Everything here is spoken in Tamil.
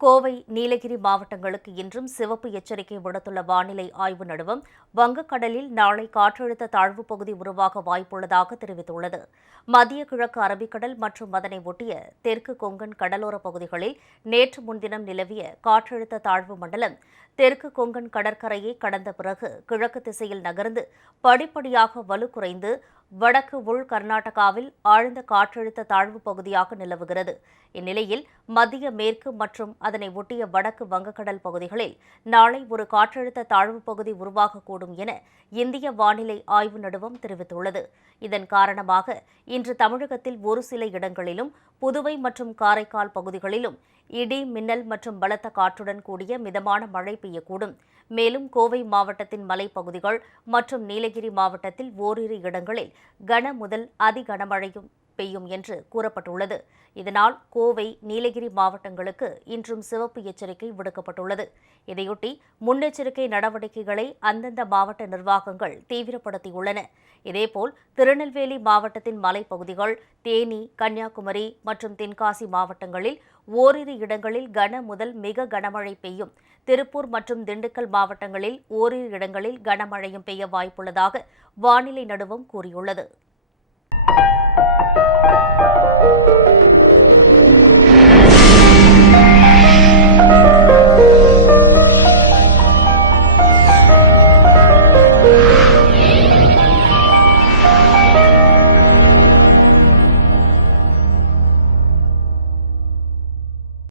கோவை நீலகிரி மாவட்டங்களுக்கு இன்றும் சிவப்பு எச்சரிக்கை விடுத்துள்ள வானிலை ஆய்வு நடுவம் வங்கக்கடலில் நாளை காற்றழுத்த தாழ்வு பகுதி உருவாக வாய்ப்புள்ளதாக தெரிவித்துள்ளது. மத்திய கிழக்கு அரபிக்கடல் மற்றும் அதனை ஒட்டிய தெற்கு கொங்கன் கடலோர பகுதிகளில் நேற்று முன்தினம் நிலவிய காற்றழுத்த தாழ்வு மண்டலம் தெற்கு கொங்கன் கடற்கரையை கடந்த பிறகு கிழக்கு திசையில் நகர்ந்து படிப்படியாக வலுக்குறைந்து வடக்கு உள் கர்நாடகாவில் ஆழ்ந்த காற்றழுத்த தாழ்வு பகுதியாக நிலவுகிறது. இந்நிலையில் மத்திய மேற்கு மற்றும் அதனை ஒட்டிய வடக்கு வங்கக்கடல் பகுதிகளில் நாளை ஒரு காற்றழுத்த தாழ்வு பகுதி உருவாகக்கூடும் என இந்திய வானிலை ஆய்வு நடுவம் தெரிவித்துள்ளது. இதன் காரணமாக இன்று தமிழகத்தில் ஒரு சில இடங்களிலும் புதுவை மற்றும் காரைக்கால் பகுதிகளிலும் இடி மின்னல் மற்றும் பலத்த காற்றுடன் கூடிய மிதமான மழை பெய்யக்கூடும். மேலும் கோவை மாவட்டத்தின் மலைப்பகுதிகள் மற்றும் நீலகிரி மாவட்டத்தில் ஓரிரு இடங்களில் கன முதல் அதி கனமழையும் பெய்யும் என்று கூறப்பட்டுள்ளது. இதனால் கோவை நீலகிரி மாவட்டங்களுக்கு இன்றும் சிவப்பு எச்சரிக்கை விடுக்கப்பட்டுள்ளது. இதையொட்டி முன்னெச்சரிக்கை நடவடிக்கைகளை அந்தந்த மாவட்ட நிர்வாகங்கள் தீவிரப்படுத்தியுள்ளன. இதேபோல் திருநெல்வேலி மாவட்டத்தின் மலைப்பகுதிகள் தேனி கன்னியாகுமரி மற்றும் தென்காசி மாவட்டங்களில் ஓரிரு இடங்களில் கன முதல் மிக கனமழை பெய்யும். திருப்பூர் மற்றும் திண்டுக்கல் மாவட்டங்களில் ஓரிரு இடங்களில் கனமழையும் பெய்ய வாய்ப்புள்ளதாக வானிலை நடுவம் கூறியுள்ளது.